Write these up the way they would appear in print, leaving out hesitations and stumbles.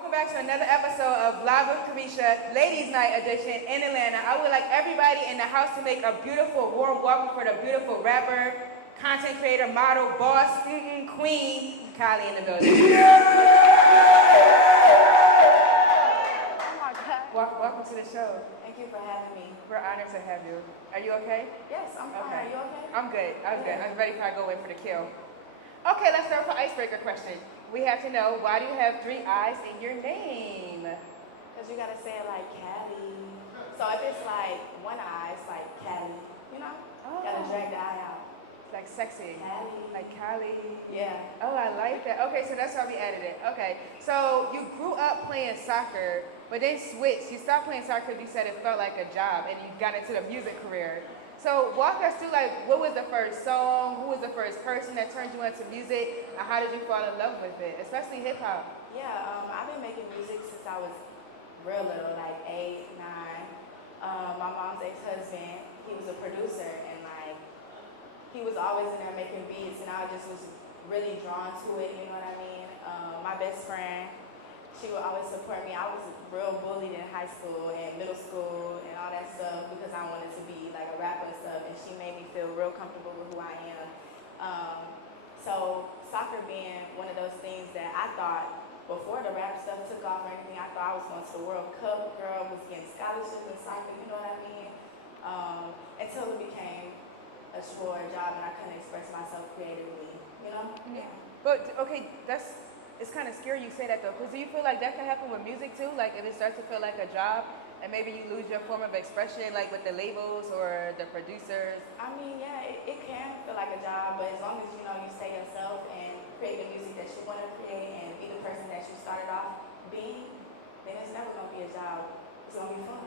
Welcome back to another episode of Live with Carisha, Ladies Night Edition in Atlanta. I would like everybody in the house to make a beautiful, warm welcome for the beautiful rapper, content creator, model, boss, queen, Kaliii in the building. Oh my God. Welcome to the show. Thank you for having me. We're honored to have you. Are you okay? Yes, I'm fine. Okay. Are you okay? I'm good. I'm ready for I go in for the kill. Okay, let's start with the icebreaker question. We have to know, why do you have 3 eyes in your name? Because you got to say it like Kaliii. So if it's like one eye, it's like Kaliii, you know? Oh. Got to drag the eye out. It's like sexy. Kaliii. Like Kaliii. Yeah. Oh, I like that. Okay, so that's how we added it. Okay, so you grew up playing soccer, but then switched. You stopped playing soccer because you said it felt like a job, and you got into the music career. So walk us through, like, what was the first song? Who was the first person that turned you into music? And how did you fall in love with it, especially hip hop? Yeah, I've been making music since I was real little, like 8, 9. My mom's ex-husband, he was a producer, and like, he was always in there making beats, and I just was really drawn to it, you know what I mean? My best friend, she would always support me. I was real bullied in high school and middle school and all that stuff because I wanted to be like a rapper and stuff, and she made me feel real comfortable with who I am. So soccer being one of those things that I thought, before the rap stuff took off or anything, I thought I was going to the World Cup, girl, was getting scholarships in soccer, you know what I mean? Until it became a chore, a job, and I couldn't express myself creatively, you know? Yeah. But, okay, it's kind of scary you say that though, because do you feel like that can happen with music too? Like if it starts to feel like a job and maybe you lose your form of expression, like with the labels or the producers? I mean, yeah, it can feel like a job, but as long as you know you stay yourself and create the music that you want to create and be the person that you started off being, then it's never going to be a job. It's going to be fun.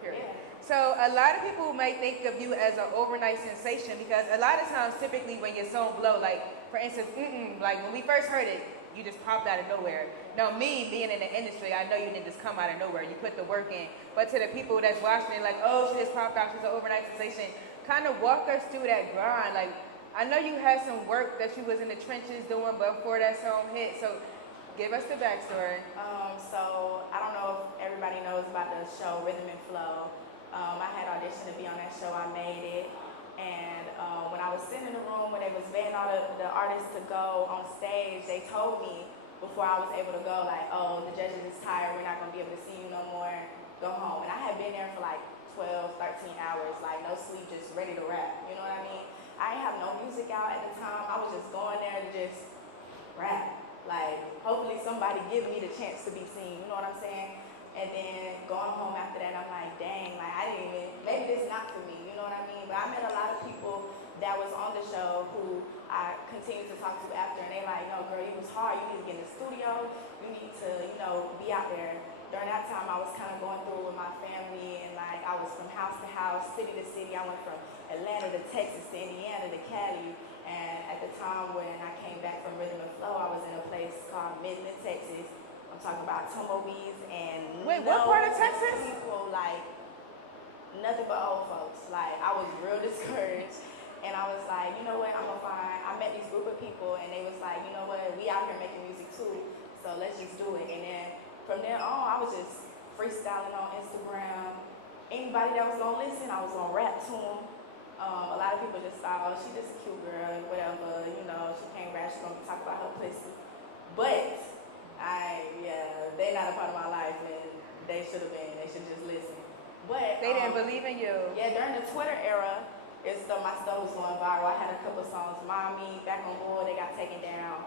Period. Yeah. So a lot of people might think of you as an overnight sensation because a lot of times, typically when your song blow, like for instance, like when we first heard it, you just popped out of nowhere. Now me, being in the industry, I know you didn't just come out of nowhere. You put the work in. But to the people that's watching it, like, oh, she just popped out, she's an overnight sensation, kind of walk us through that grind. Like, I know you had some work that you was in the trenches doing before that song hit. So give us the backstory. So I don't know if everybody knows about the show Rhythm and Flow. I had auditioned to be on that show. I made it. And when I was sitting in the room when they was vetting all the artists to go on stage, they told me before I was able to go, like, oh, the judges is tired, we're not going to be able to see you no more, go home. And I had been there for like 12, 13 hours, like no sleep, just ready to rap, you know what I mean? I didn't have no music out at the time. I was just going there to just rap. Like, hopefully somebody give me the chance to be seen, you know what I'm saying? And then going home after that, I'm like, dang, like I didn't even, maybe this is not for me, you know what I mean? But I met a lot of people that was on the show who I continued to talk to after, and they like, no, girl, it was hard. You need to get in the studio. You need to, you know, be out there. During that time, I was kind of going through with my family, and like I was from house to house, city to city. I went from Atlanta to Texas to Indiana to Cali. And at the time when I came back from Rhythm and Flow, I was in a place called Midland, Texas. I'm talking about tumbleweeds and Wait, what part of Texas? People, like nothing but old folks. Like I was real discouraged, and I was like, you know what, I'm gonna find. I met this group of people, and they was like, you know what, we out here making music too, so let's just do it. And then from there on, I was just freestyling on Instagram. Anybody that was gonna listen, I was gonna rap to them. A lot of people just thought, oh, she just a cute girl, whatever, you know, she can't rap, she's gonna talk about her pussy. But they're not a part of my life, and they should have been. They should just listen. But They didn't believe in you. Yeah, during the Twitter era, my stuff was going viral. I had a couple songs, Mommy, Back on Board, they got taken down.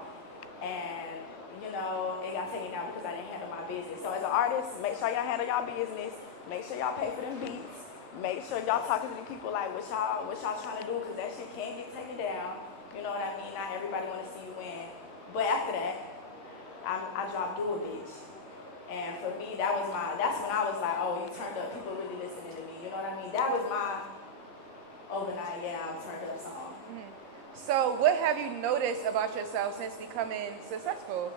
And, you know, it got taken down because I didn't handle my business. So as an artist, make sure y'all handle y'all business. Make sure y'all pay for them beats. Make sure y'all talking to the people like what y'all trying to do, because that shit can get taken down. You know what I mean? Not everybody want to see you win. But after that, I dropped Do a Bitch. And for me, that's when I was like, oh, you turned up, people really listening to me, you know what I mean? That was my overnight, I'm turned up song. Mm-hmm. So what have you noticed about yourself since becoming successful?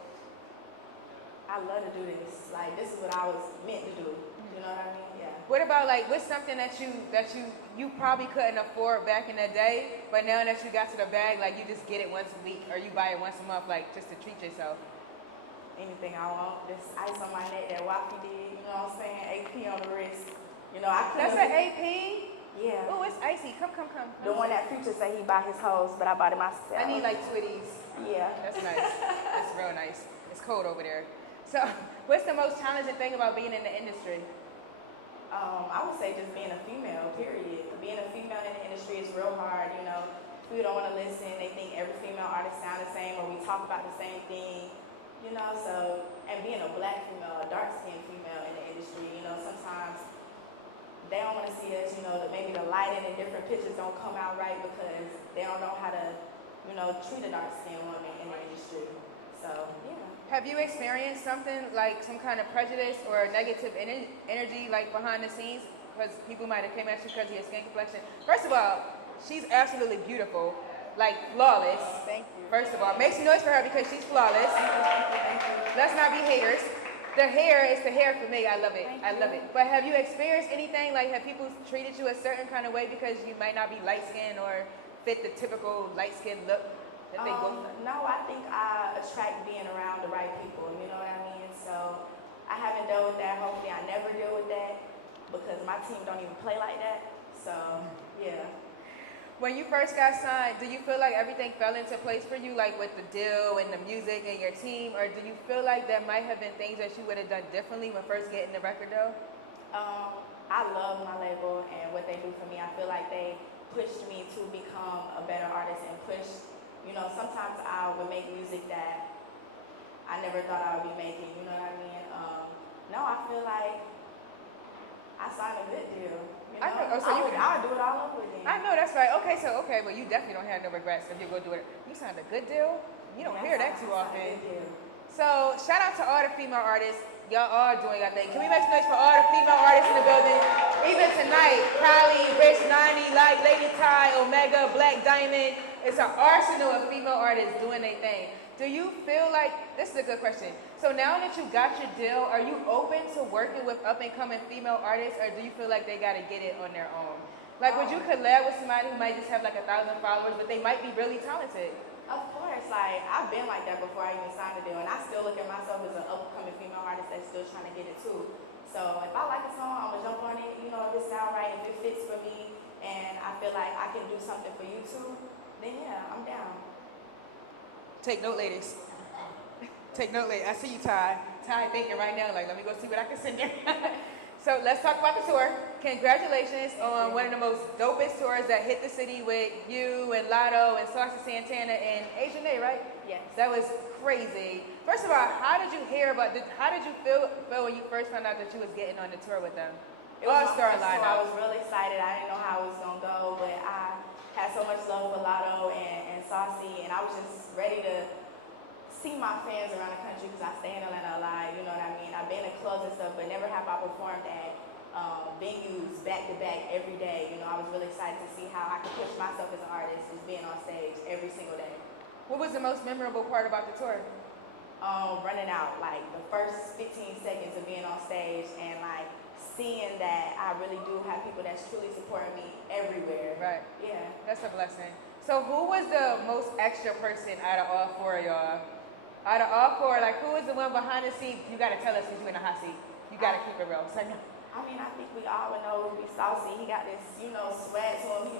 I love to do this. Like, this is what I was meant to do, you know what I mean? Yeah. What about, like, what's something that you probably couldn't afford back in the day, but now that you got to the bag, like, you just get it once a week, or you buy it once a month, like, just to treat yourself? anything I want. This ice on my neck that Wafi did, you know what I'm saying? AP on the wrist. You know, I couldn't. That's an AP? Yeah. Oh, it's icy. Come. The one that Future say he bought his hoes, but I bought it myself. I need like Twitties. Yeah. That's nice. That's real nice. It's cold over there. So, what's the most challenging thing about being in the industry? I would say just being a female, period. Being a female in the industry is real hard, you know. People don't want to listen. They think every female artist sound the same or we talk about the same thing, you know. So, and being a black female, a dark-skinned female in the industry, you know, sometimes they don't want to see us, you know, that maybe the lighting and different pictures don't come out right because they don't know how to, you know, treat a dark-skinned woman in the industry. So, yeah. Have you experienced something like some kind of prejudice or negative energy like behind the scenes? Because people might have came at you because of your skin complexion. First of all, she's absolutely beautiful, like flawless. Thank you. First of all, make some noise for her because she's flawless. Thank you. Let's not be haters. The hair is the hair for me. I love it. I love it. But have you experienced anything like have people treated you a certain kind of way because you might not be light skinned or fit the typical light skinned look that they go for? No, I think I attract being around the right people. You know what I mean? So I haven't dealt with that. Hopefully, I never deal with that because my team don't even play like that. So yeah. When you first got signed, do you feel like everything fell into place for you, like with the deal and the music and your team, or do you feel like there might have been things that you would have done differently when first getting the record deal? I love my label and what they do for me. I feel like they pushed me to become a better artist and push, you know, sometimes I would make music that I never thought I would be making, you know what I mean? No, I feel like I signed a good deal. You know? I would do it all over again. I know, that's right. Okay, well, you definitely don't have no regrets if you go do it. You signed a good deal? You don't hear that too often. So, shout out to all the female artists. Y'all are doing your thing. Can we make some noise for all the female artists in the building? Even tonight, Kaliii, Rich, 90, like Lady Ty, Omega, Black Diamond. It's an arsenal of female artists doing their thing. Do you feel like, this is a good question. So now that you got your deal, are you open to working with up and coming female artists, or do you feel like they gotta get it on their own? Like, would you collab with somebody who might just have like 1,000 followers, but they might be really talented? Of course, like I've been like that before I even signed a deal, and I still look at myself as an upcoming female artist that's still trying to get it too. So if I like a song, I'm gonna jump on it. You know, if it sounds right, if it fits for me, and I feel like I can do something for you too, then yeah, I'm down. Take note, ladies. Take note, ladies. I see you, Ty. Ty thinking right now, like, let me go see what I can send her. So let's talk about the tour. Congratulations on one of the most dopest tours that hit the city with you and Lotto and Saucy Santana and Asian Day, right? Yes. That was crazy. First of all, how did you hear about? How did you feel when you first found out that you was getting on the tour with them? It was All-star my first tour. lineup. I was really excited. I didn't know how it was gonna go, but I had so much love for Lotto and Saucy, and I was just ready to see my fans around the country because I stay in Atlanta a lot, you know what I mean? I've been in clubs and stuff, but never have I performed at venues back to back every day. You know, I was really excited to see how I could push myself as an artist, just being on stage every single day. What was the most memorable part about the tour? Running out, like the first 15 seconds of being on stage and like seeing that I really do have people that's truly supporting me everywhere. Right. Yeah. That's a blessing. So who was the most extra person out of all four of y'all? Out of all four, like who was the one behind the scenes? You gotta tell us because you're in a hot seat. You gotta keep it real. So no. I mean, I think we all would know Ruby Saucy. He got this, you know, swag to him.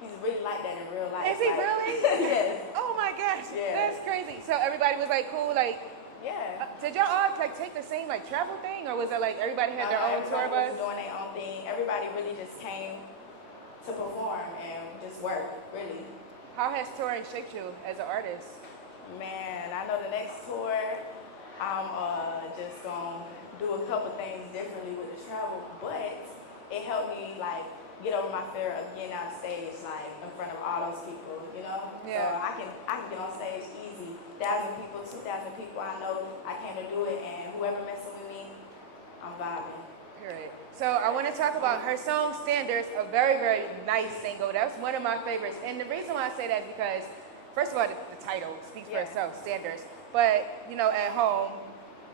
He's really like that in real life. Is he like, really? Yeah. Oh my gosh. Yeah. That's crazy. So everybody was like cool, like yeah. Did y'all all like take the same like travel thing, or was it like everybody had their own tour bus? Everybody was doing their own thing. Everybody really just came to perform and just work, really. How has touring shaped you as an artist? Man, I know the next tour, I'm just gonna do a couple things differently with the travel, but it helped me like get over my fear of getting on stage like in front of all those people, you know? Yeah. So I can get on stage easy. 1,000 people, 2,000 people, I know I came to do it, and whoever messing with me, I'm vibing. Period. So I want to talk about her song Standards, a very, very nice single. That's one of my favorites. And the reason why I say that is because, first of all, the title speaks for itself, Standards. But, you know, at home,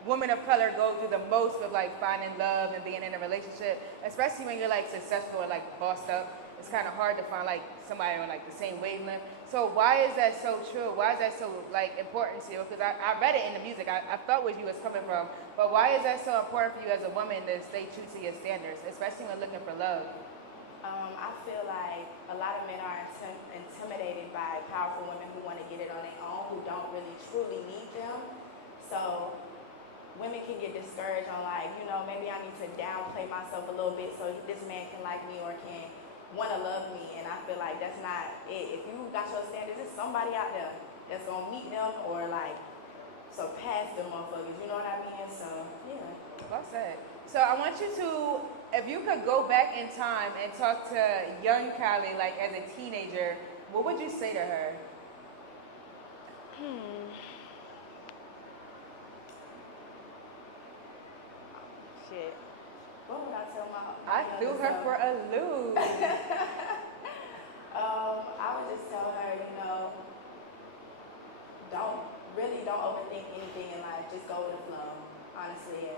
women of color go through the most with like finding love and being in a relationship, especially when you're like successful or like bossed up. it's kind of hard to find like somebody on like the same wavelength. So why is that so true? Why is that so like important to you? Because I read it in the music. I felt where you was coming from. But why is that so important for you as a woman to stay true to your standards, especially when looking for love? I feel like a lot of men are intimidated by powerful women who want to get it on their own, who don't really truly need them. So women can get discouraged on like, you know, maybe I need to downplay myself a little bit so this man can like me or can want to love me. And I feel like that's not it. If you got your standards, there's somebody out there that's going to meet them or like surpass them motherfuckers. You know what I mean? So, yeah. Well said. So I want you to, if you could go back in time and talk to young Kaliii, like as a teenager, what would you say to her? Shit. What would I tell my I threw her for a loop. I would just tell her, you know, don't overthink anything in life. Just go with the flow, honestly.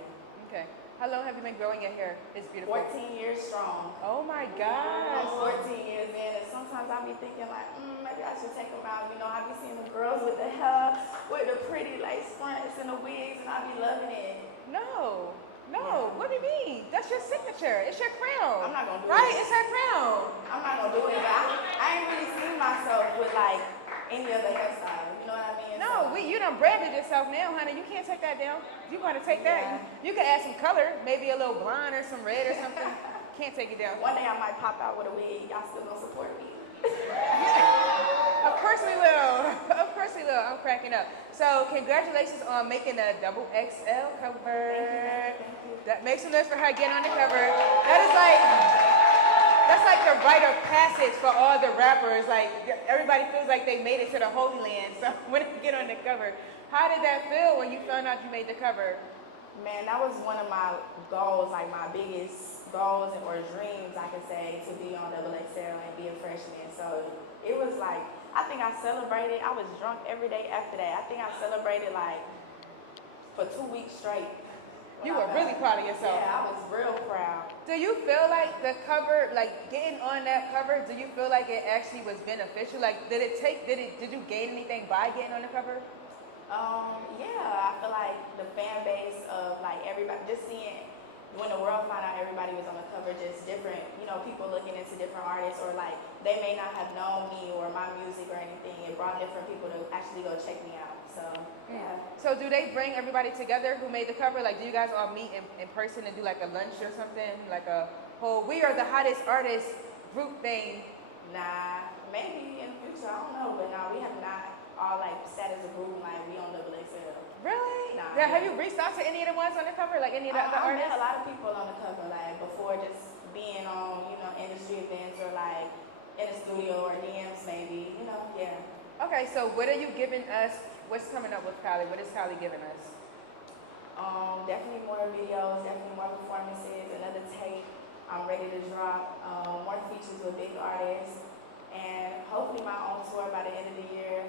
Okay. How long have you been growing your hair? It's beautiful. 14 years strong. Oh my gosh. 14 years in, and sometimes I be thinking like, maybe I should take them out. You know, I be seeing the girls with the hair, with the pretty lace fronts and the wigs, and I be loving it. No. What do you mean? That's your signature. It's your crown. I'm not gonna do it. Right? It's her crown. I'm not gonna do it, but I ain't really seen myself with like any other hairstyle. You know what I mean? No, you done branded yourself now, honey. You can't take that down. You gotta take that. You can add some color, maybe a little blonde or some red or something. Can't take it down. One day I might pop out with a wig. Y'all still gonna support me? Of course we will. Of course we will. I'm cracking up. So congratulations on making a double XL cover. Thank you. That makes some noise for her getting on the cover. That's like the rite of passage for all the rappers. Like everybody feels like they made it to the Holy Land. So when they get on the cover, how did that feel when you found out you made the cover? Man, that was one of my goals, like my biggest goals or dreams, I could say, to be on double XL and be a freshman. So it was like, I think I celebrated. I was drunk every day after that. I think I celebrated like for 2 weeks straight. You were really proud of yourself. Yeah, I was real proud. Do you feel like the cover, like getting on that cover, do you feel like it actually was beneficial? Like did you gain anything by getting on the cover? Yeah, I feel like the fan base of like everybody, just seeing when the world found out everybody was on the cover, just different, you know, people looking into different artists, or like they may not have known me or my music or anything. It brought different people to actually go check me out. So yeah. So do they bring everybody together who made the cover? Like do you guys all meet in person and do like a lunch or something? Like a whole we are the hottest artists group thing? Nah, maybe in the future, I don't know, but no, we have not all like sat as a group like we on double XL. Really? Nah. Yeah. Have you reached out to any of the ones on the cover? Like any of the other I artists? met a lot of people on the cover, like before just being on, you know, industry events or like in the studio or DMs maybe, you know, yeah. Okay, so what are you giving us? What's coming up with Kaliii? What is Kaliii giving us? Definitely more videos, definitely more performances, another tape I'm ready to drop, more features with big artists, and hopefully my own tour by the end of the year.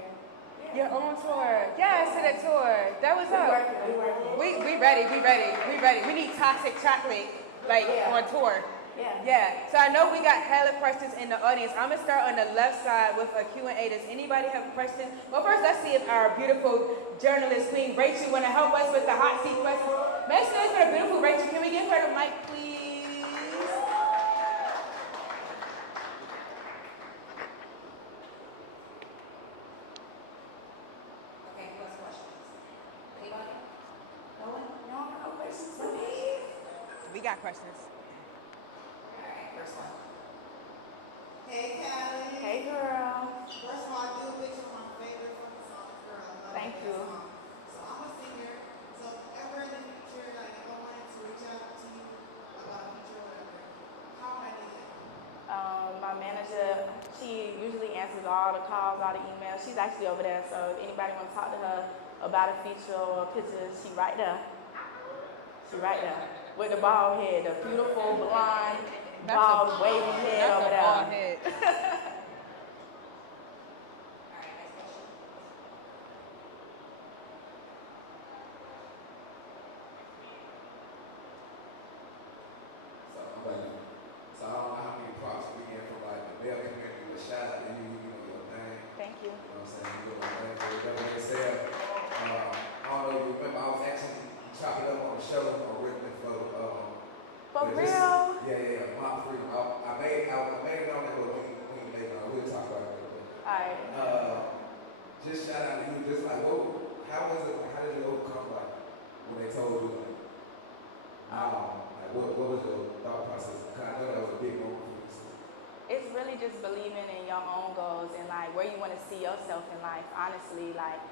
Your own tour. Yes, to the tour. That was up. We working. We ready. We need toxic chocolate, like on tour. Yeah. So I know we got hella questions in the audience. I'm gonna start on the left side with a Q&A. Does anybody have a question? Well, first let's see if our beautiful journalist queen Rachel wanna help us with the hot seat questions. Make sure it's for the beautiful Rachel. Can we give her the mic, please? Okay, who has questions? Anybody? No one? No questions for me? We got questions. Alright, first one. Hey, Kaliii. Hey girl. First of all, I do wish you my favorite fucking song, girl. I love Thank that you. song. So I'm a singer. So ever in the future, like if I wanted to reach out to you about a feature or whatever, how would I do that? My manager, she usually answers all the calls, all the emails. She's actually over there, so if anybody wants to talk to her about a feature or pictures, she right there. She right there. With the bald head, the beautiful blonde, bald, wavy head That's over a bald there. head. Alright, next question. So I'm like, so I don't know how many props we get from like you. You know what I'm saying? You look like that. That being said, I don't know if you remember, I was actually chopping up on the show on Rhythm and Flow. For yeah, real? Yeah. Mop free. I made it on there, but we'll talk about it real quick. Alright. Just shout out to you. Just like, whoa, how was it? How did you overcome like when they told you like, like what was your thought process? Cause I know that was a big moment for you. It's really just believing in your own goals and like where you want to see yourself in life. Honestly, like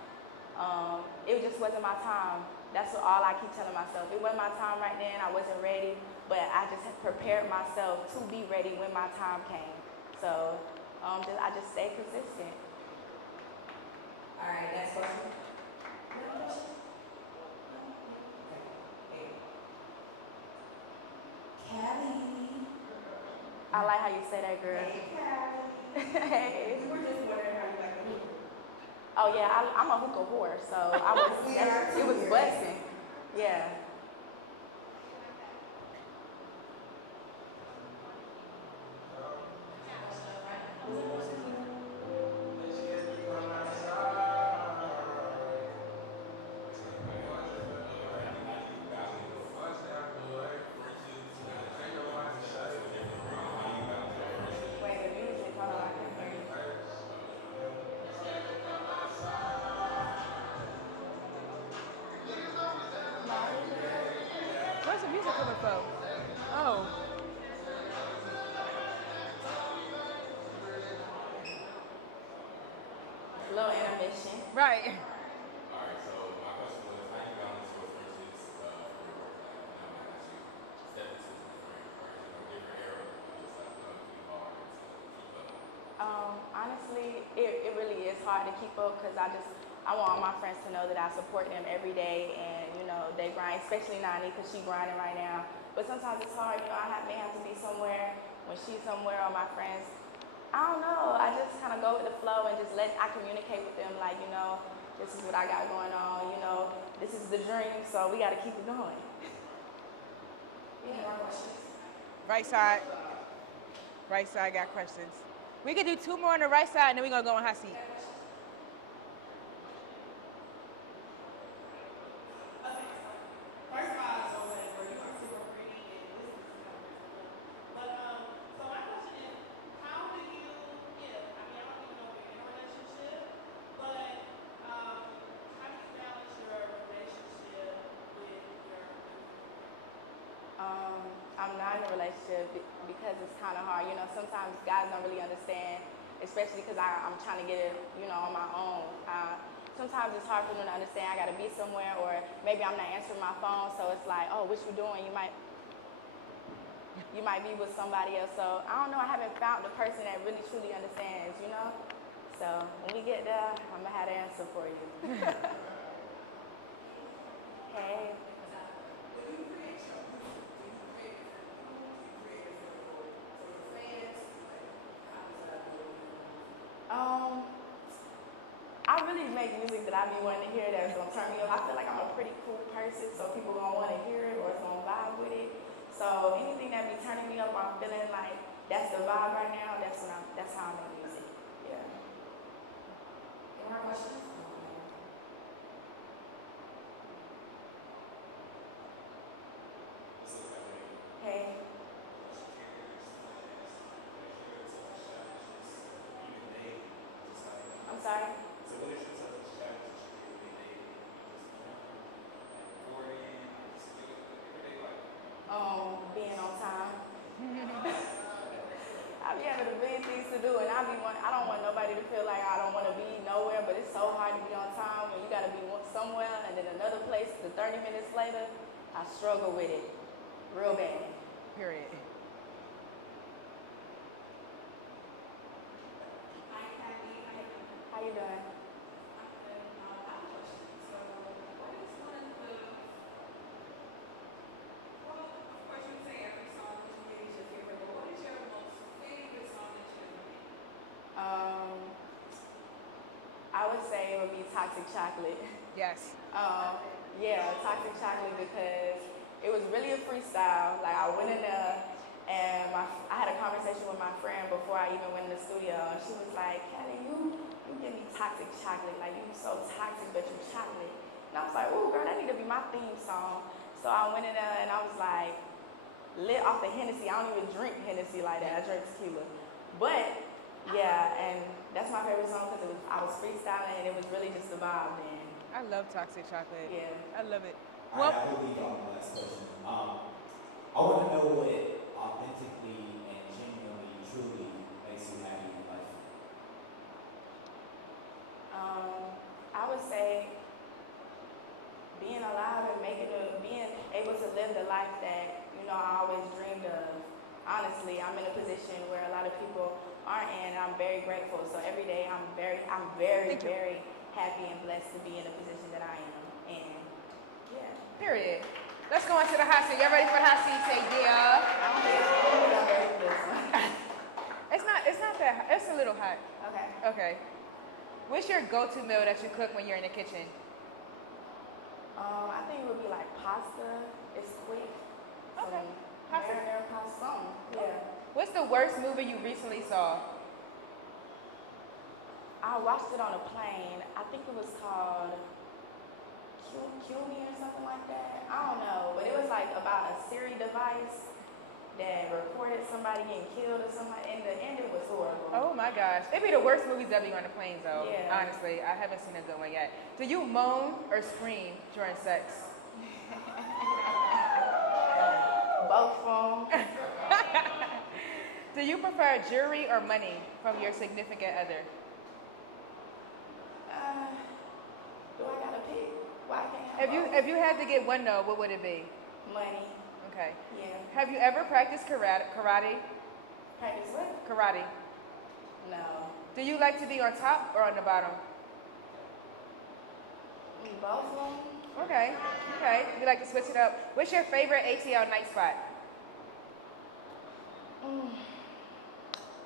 it just wasn't my time. That's all I keep telling myself. It wasn't my time right then. I wasn't ready, but I just had prepared myself to be ready when my time came. So I just stay consistent. All right, next question. Another question? No? Okay. Kaliii. I like how you say that, girl. Hey, Kaliii. Hey. We were just wondering how you like the hookah. Oh yeah, I'm a hookah whore, so it was busting. Yeah. Wait, the music, hold on, I can hear you. Where's the music coming from? Oh. Little intermission. Right. Alright, so my question was, how you balance your friendships for your work life now that you step into a different era? It's like pretty hard to keep up. Honestly, it really is hard to keep up because I want all my friends to know that I support them every day and, you know, they grind, especially Nani because she's grinding right now. But sometimes it's hard, you know, may have to be somewhere when she's somewhere or my friends. I don't know, I just kind of go with the flow and I communicate with them like, you know, this is what I got going on, you know, this is the dream, so we got to keep it going. Any more questions? Right side. Right side got questions. We could do 2 more on the right side and then we're gonna go on hot seat. First of all, so like, girl, you are super pretty, and this is kind of different. But so my question is, how do you, I mean, I don't even know if you're in a relationship, but how do you balance your relationship with your? I'm not in a relationship because it's kind of hard. You know, sometimes guys don't really understand, especially because I'm trying to get it, you know, on my own. Sometimes it's hard for them to understand I got to be somewhere, or maybe I'm not answering my phone, so it's like, oh, what you doing? You might be with somebody else. So I don't know. I haven't found the person that really truly understands, you know. So when we get there, I'm gonna have the answer for you. Hey. I really make music that I be wanting to hear that's gonna turn me up. I feel like I'm a pretty cool person, so people gonna want to hear it or it's gonna vibe with it. So anything that be turning me up, I'm feeling like that's the vibe right now. That's how I make music. Yeah. Any more questions? Hey. I'm sorry. Being on time. I be having a million things to do, and I don't want nobody to feel like I don't want to be nowhere, but it's so hard to be on time when you got to be somewhere and then another place the 30 minutes later. I struggle with it real bad. Period. Hi, Kaliii. How you doing? I'm good. I have a question. So, what is one of the, well, of course you would say every song that you made is your favorite, but what is your most favorite song that you ever made? I would say it would be Toxic Chocolate. Yes. Yeah, Toxic Chocolate because it was really a freestyle. Like I went in there and I had a conversation with my friend before I even went in the studio, and she was like, "Kaliii, you give me toxic chocolate, like you so toxic but you chocolate. And I was like, ooh girl, that need to be my theme song. So I went in there and I was like, lit off the Hennessy. I don't even drink Hennessy like that. I drink tequila. But yeah, and that's my favorite song because I was freestyling and it was really just the vibe then. I love Toxic Chocolate. Yeah. I love it. All right, I will leave on the last question. I want to know what authentically and genuinely, truly makes you happy in life. I would say being alive and being able to live the life that, you know, I always dreamed of. Honestly, I'm in a position where a lot of people aren't in, and I'm very grateful. So every day I'm very happy and blessed to be in a position that I am. And yeah. Period. Let's go into the hot seat. Y'all ready for the hot seat? Say yeah. I'm ready for this one. It's not that hot. It's a little hot. Okay. Okay. What's your go-to meal that you cook when you're in the kitchen? I think it would be like pasta. It's quick. Okay. Pasta. Marinara pasta. Yeah. What's the worst movie you recently saw? I watched it on a plane. I think it was called Kaliii or something like that. I don't know, but it was like about a Siri device that recorded somebody getting killed or something. In the end, it was horrible. Oh my gosh. It'd be the worst movies ever on the planes though. Yeah. Honestly, I haven't seen a good one yet. Do you moan or scream during sex? Both of them. Do you prefer jewelry or money from your significant other? Do I gotta pick? Why can't I have both? If you had to get one though, what would it be? Money. Okay. Yeah. Have you ever practiced karate? Practice what? Karate. No. Do you like to be on top or on the bottom? Both of them. Okay. Okay. You like to switch it up. What's your favorite ATL night spot?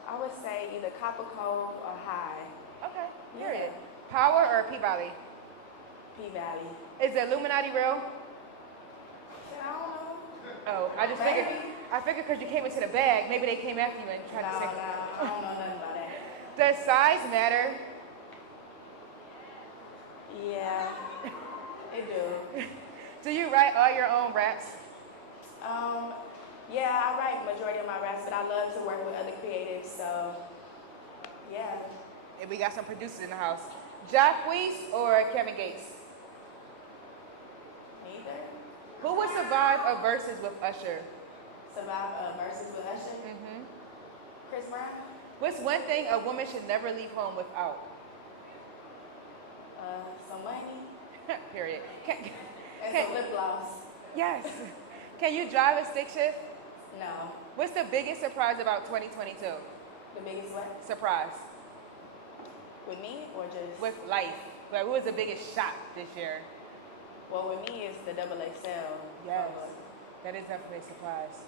I would say either Copper Cove or High. Okay. Yeah. Period. Power or P-Valley? P-Valley. Is the Illuminati real? Shit, I don't know. Oh, I just figured. I figured because you came into the bag, maybe they came after you and tried to say. No, I don't know nothing about that. Does size matter? Yeah, it do. Do you write all your own raps? Yeah, I write majority of my raps, but I love to work with other creatives, so yeah. And we got some producers in the house. Jacquees or Kevin Gates? Neither. Who would survive a versus with Usher? Survive versus with Usher. Mm-hmm. Chris Brown. What's one thing a woman should never leave home without? Some money Period. and some lip gloss. Yes. Can you drive a stick shift? No. What's the biggest surprise about 2022? The biggest what? Surprise. With me or just? With life. Like, what was the biggest shock this year? Well, with me is the XXL. Yes. That is definitely a surprise.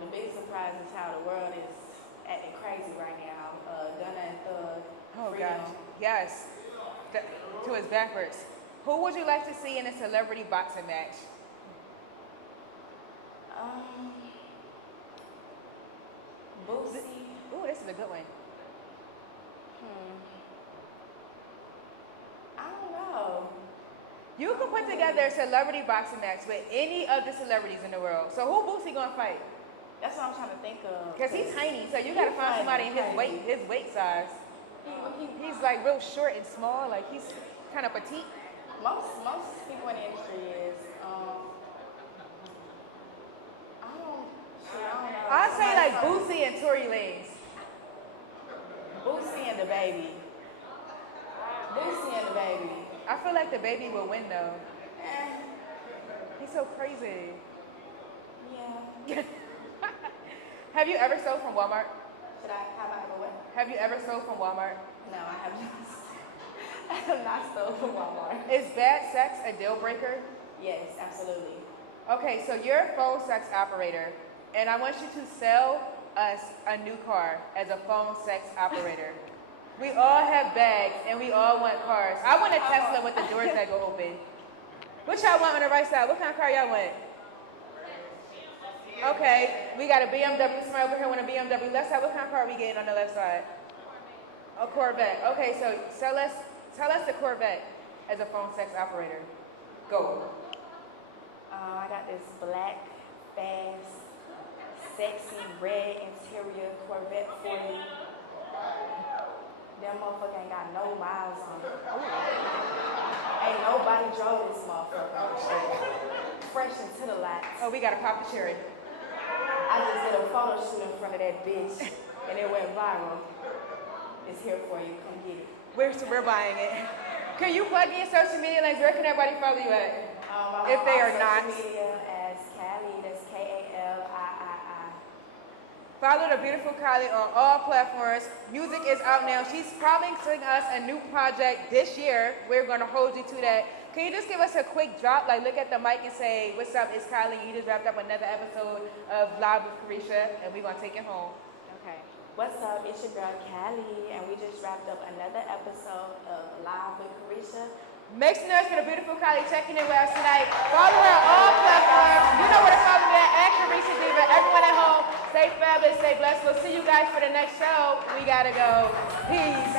The biggest surprise is how the world is acting crazy right now. Gunna and Thug. Oh, Freedom. gosh. Yes. To his backwards. Who would you like to see in a celebrity boxing match? Boosie. Ooh, this is a good one. I don't know. You can put together a celebrity boxing match with any of the celebrities in the world. So who Boosie gonna fight? That's what I'm trying to think of. Because he's tiny, so you gotta find somebody in his weight size. He's like real short and small, like he's kind of petite. Most people in the industry is I don't know. I'd say like Boosie and Tory Lanez. Boosie and the baby. Boosie and the baby. I feel like the baby will win though. Eh, He's so crazy. yeah. Have you ever stole from Walmart? Have I ever what? Have you ever stole from Walmart? No, I have not. I have not stolen from Walmart. Is bad sex a deal breaker? Yes, absolutely. Okay, so you're a phone sex operator, and I want you to sell us a new car as a phone sex operator. We all have bags, and we all want cars. I want a Tesla with the doors that go open. What y'all want on the right side? What kind of car y'all want? Okay, we got a BMW. Somebody over here want a BMW. Left side, what kind of car are we getting on the left side? A Corvette. Okay, so tell us the Corvette as a phone sex operator. Go. I got this black, fast, sexy, red interior Corvette 40. That motherfucker ain't got no miles on it. Ain't nobody drove this motherfucker. Fresh into the lot. Oh, we gotta pop the cherry. I just did a photo shoot in front of that bitch, and it went viral. It's here for you. Come get it. We're buying it. Can you plug in your social media links? Where can everybody follow you at? I'm If they on are not. social media as Kaliii. That's Kaliii. Follow the beautiful Kaliii on all platforms. Music is out now. She's promising us a new project this year. We're going to hold you to that. Can you just give us a quick drop? Like, look at the mic and say, what's up, it's Kaliii. You just wrapped up another episode of Live with Carisha, and we're going to take it home. Okay. What's up? It's your girl Kaliii, and we just wrapped up another episode of Live with Carisha. Make some noise for the beautiful Kaliii checking in with us tonight. Follow her on all platforms. You know where to follow me at Carisha Diva. Everyone at home, stay fabulous, stay blessed. We'll see you guys for the next show. We gotta go. Peace.